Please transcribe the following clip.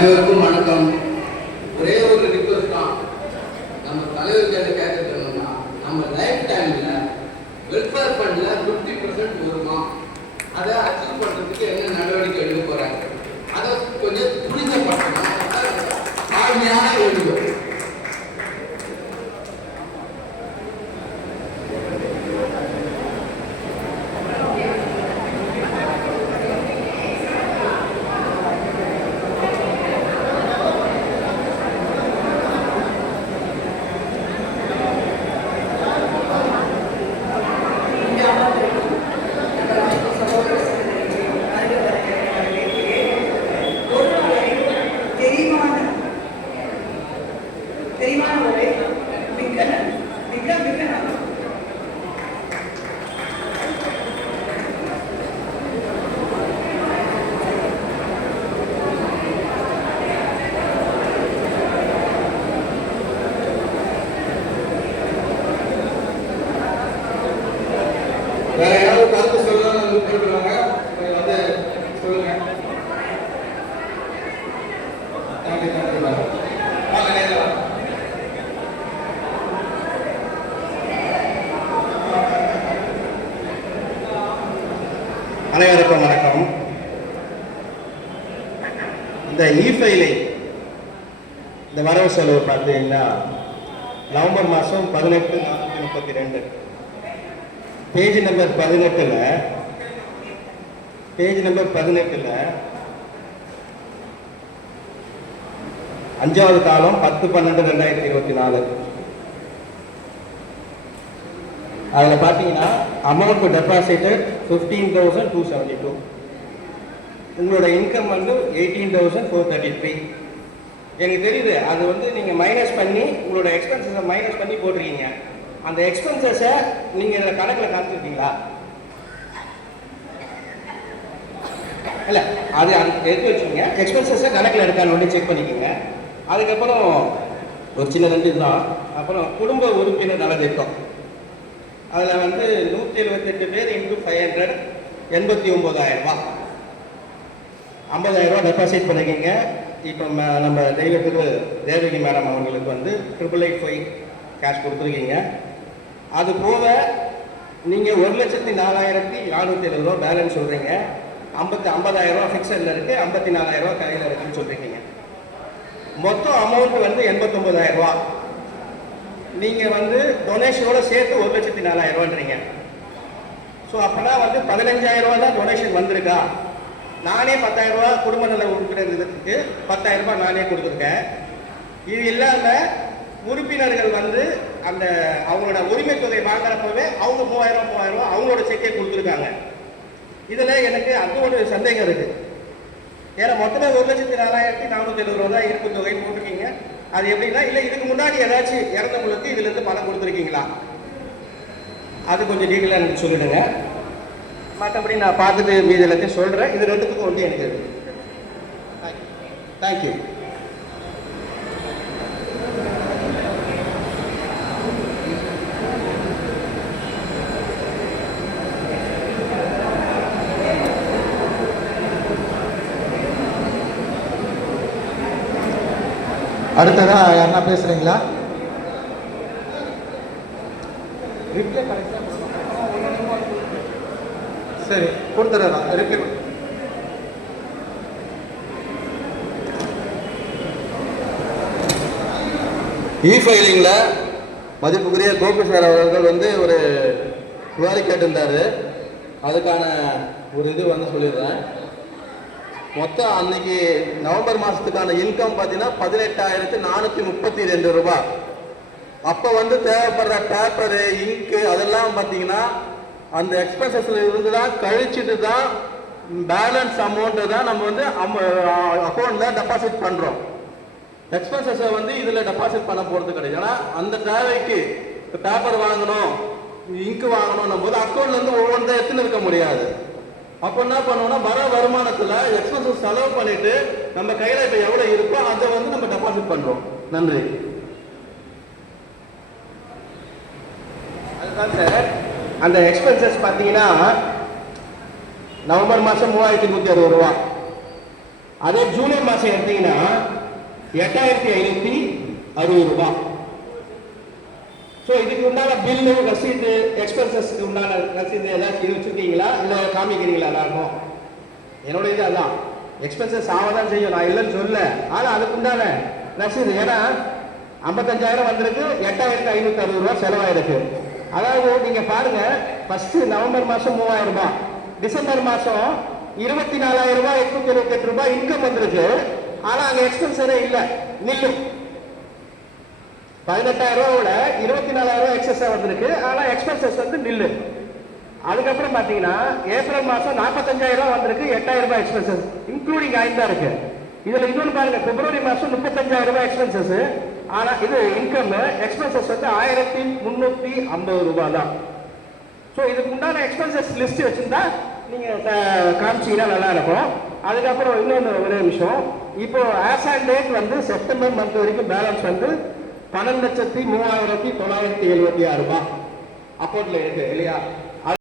அனைவருக்கும் வணக்கம். ஒரே ஒரு ரிக்வஸ்ட் தான். நம்ம தலைவர் வேற யாராவது கருத்து சொல்லணும்னு விருப்பப்படுறாங்க வந்து சொல்லுங்க. தேங்க்யூ தேங்க்யூ வாங்க நேரில் வாங்க அனைவருக்கும் வணக்கம். இந்த இ இந்த வரவு செலவு பார்த்தீங்கன்னா நவம்பர் மாதம் பதினெட்டு நானூற்றி முப்பத்தி ரெண்டு. பேஜ் நம்பர் பதினெட்டில் பேஜ் நம்பர் பதினெட்டில் அஞ்சாவது காலம் பத்து பன்னெண்டு ரெண்டாயிரத்தி இருபத்தி நாலு. அதில் பார்த்தீங்கன்னா amount deposited fifteen thousand two seventy two உங்களோட இன்கம் வந்து eighteen thousand four thirty three எனக்கு தெரியுது அது வந்து நீங்கள் மைனஸ் பண்ணி உங்களோட எக்ஸ்பென்சஸை மைனஸ் பண்ணி போட்டிருக்கீங்க. அந்த எக்ஸ்பென்சஸை நீங்கள் இதில் கணக்கில் காமிச்சிருக்கீங்களா? இல்லை அது எடுத்து வச்சுக்கோங்க. எக்ஸ்பென்சஸை கணக்கில் எடுக்கான்னு ஒன்று செக் பண்ணிக்கோங்க. அதுக்கப்புறம் ஒரு சின்ன ரெண்டு தான் அப்புறம் குடும்ப உறுப்பினர் நலத்திட்டம் அதில் வந்து நூற்றி எழுபத்தெட்டு பேர் இன்டூ ஃபைவ் ஹண்ட்ரட் எண்பத்தி ஒம்பதாயிரம் ரூபா ஐம்பதாயிரம் ரூபா டெபாசிட் பண்ணிக்கிங்க. இப்போ நம்ம தெய்வத்துக்கு தேவகி மேடம் அவங்களுக்கு வந்து ட்ரிபிள் எயிட் ஃபைவ் கேஷ் கொடுத்துருக்கீங்க. அது போக நீங்கள் ஒரு லட்சத்தி நாலாயிரத்தி நானூற்றி எழுபது ரூபா பேலன்ஸ் சொல்கிறீங்க ஐம்பத்தி ஐம்பதாயிரம் ரூபா ஃபிக்ஸடில் இருக்குது ஐம்பத்தி நாலாயிரம் ரூபா கையில் இருக்குன்னு சொல்லியிருக்கீங்க மொத்தம் அமௌண்ட் வந்து எண்பத்தொம்பதாயிரம் ரூபா. நீங்கள் வந்து டொனேஷனோட சேர்த்து ஒரு லட்சத்தி நாலாயிரம் ரூபான்றீங்க. ஸோ அப்போனா வந்து பதினஞ்சாயிரம் ரூபா தான் டொனேஷன் வந்திருக்கா? நானே பத்தாயிரம் ரூபா குடும்ப நல உறுப்பினர்களுக்கு பத்தாயிரம் ரூபாய் நானே கொடுத்துருக்கேன். இது இல்லாமல் உறுப்பினர்கள் வந்து அந்த அவங்களோட உரிமை தொகை வாங்குறப்பவே அவங்க மூவாயிரம் மூவாயிரம் ரூபாய் அவங்களோட செக்கே கொடுத்துருக்காங்க. இதில் எனக்கு அது ஒரு சந்தேகம் இருக்குது ஏன்னா மொத்தமே ஒரு லட்சத்தி நாலாயிரத்தி நானூற்றி எழுபது ரூபா தான் இருப்பு தொகை போட்டிருக்கீங்க. அது எப்படின்னா இல்லை இதுக்கு முன்னாடி ஏதாச்சும் இறந்தவங்களுக்கு இதுலேருந்து பணம் கொடுத்துருக்கீங்களா? அது கொஞ்சம் டீட்டெயிலாக எனக்கு சொல்லிடுங்க. மற்றபடி நான் பார்த்துட்டு மீதி எல்லாத்தையும் சொல்கிறேன் இது ரெண்டுத்துக்கும் ஒட்டி எனக்கு தேங்க்யூ அடுத்ததா யாருன்னா பேசுறீங்களா? சரி கொடுத்துறேன் ரிப்ளை இ ஃபைலிங்கில் மதிப்புக்குரிய கோபி சார் அவர்கள் வந்து ஒரு குவாரி கேட்டிருந்தாரு. அதுக்கான ஒரு இது வந்து சொல்லிடுறேன். மொத்தம் அன்னைக்கு நவம்பர் மாதத்துக்கான இன்கம் பார்த்தீங்கன்னா பதினெட்டாயிரத்து நானூற்றி முப்பத்தி ரெண்டு ரூபாய். அப்போ வந்து தேவைப்படுற பேப்பரு இங்கு அதெல்லாம் பார்த்தீங்கன்னா அந்த எக்ஸ்பென்சஸ்ல இருந்து தான் கழிச்சிட்டு தான் பேலன்ஸ் அமௌண்ட்டை தான் நம்ம வந்து அக்கௌண்ட்டில் டெபாசிட் பண்ணுறோம் எக்ஸ்பென்சஸை வந்து இதில் டெபாசிட் பண்ண போகிறது கிடையாது. ஏன்னா அந்த தேவைக்கு பேப்பர் வாங்கணும் இங்கு வாங்கணும் போது அக்கௌண்ட்லேருந்து ஒவ்வொன்றா எடுத்துன்னு இருக்க முடியாது. அப்போ என்ன பண்ணுவோம்னா வர வருமானத்தில் எக்ஸ்பென்சஸ் செலவு பண்ணிட்டு நம்ம கையில் இப்போ எவ்வளோ இருக்கோ அதை வந்து நம்ம டெபாசிட் பண்ணுறோம் நன்றி. அதுதான் சார். அந்த எக்ஸ்பென்சஸ் பார்த்தீங்கன்னா நவம்பர் மாதம் மூவாயிரத்தி நூற்றி அறுபது ரூபா. அதே ஜூலை மாசம் எடுத்தீங்கன்னா எட்டாயிரத்தி ஐநூத்தி அறுபது ரூபாய் ஸோ இதுக்கு உண்டான பில்லு ரசீது எக்ஸ்பென்சஸ்க்கு உண்டான ரசீது ஏதாச்சும் இது வச்சுருக்கீங்களா? இல்லை காமிக்கிறீங்களா எல்லாருக்கும்? என்னோட இது அதான். எக்ஸ்பென்சஸ் ஆக தான் செய்யும். நான் இல்லைன்னு சொல்ல ஆனால் அதுக்கு உண்டான ரசீது ஏன்னா ஐம்பத்தஞ்சாயிரம் வந்திருக்கு. எட்டாயிரத்தி ஐநூற்றி அறுபது ரூபா செலவாயிருக்கு. அதாவது நீங்கள் பாருங்கள் ஃபஸ்ட்டு நவம்பர் மாதம் மூவாயிரம் ரூபாய். டிசம்பர் மாதம் இருபத்தி நாலாயிரம் ரூபாய் எட்நூத்தி எழுபத்தெட்டு ரூபாய் இன்கம் வந்திருக்கு. ஆனால் அங்கே எக்ஸ்பென்சரே இல்லை. நில்லும் பதினெட்டாயிரம் ரூபாவோட இருபத்தி நாலாயிரம் ரூபா எக்ஸஸா வந்திருக்கு. ஆனா எக்ஸ்பென்சஸ் வந்து நில்லு. அதுக்கப்புறம் பாத்தீங்கன்னா ஏப்ரல் மாசம் நாற்பத்தஞ்சாயிரம் ரூபா வந்திருக்கு எட்டாயிரம் ரூபாய் எக்ஸ்பென்சஸ் இன்க்ளூடிங் ஆயிரம் தான் இருக்கு. இதுல இன்னொன்று பாருங்க பிப்ரவரி மாசம் முப்பத்தஞ்சாயிரம் ரூபாய் எக்ஸ்பென்சஸ் ஆனா இது இன்கம் எக்ஸ்பென்சஸ் வந்து ஆயிரத்தி முன்னூத்தி ஐம்பது ரூபாய் தான். ஸோ இதுக்கு உண்டான எக்ஸ்பென்சஸ் லிஸ்ட் வச்சிருந்தா நீங்க காமிச்சீங்கன்னா நல்லா இருக்கும். அதுக்கப்புறம் இன்னொன்று ஒரே நிமிஷம். இப்போ ஆஸ் ஆன் டேட் வந்து செப்டம்பர் மந்த் வரைக்கும் பேலன்ஸ் வந்து பன்னெண்டு லட்சத்தி மூவாயிரத்தி தொள்ளாயிரத்தி எழுபத்தி ஆறு ரூபாய். அக்கௌண்ட்ல இருக்கு இல்லையா?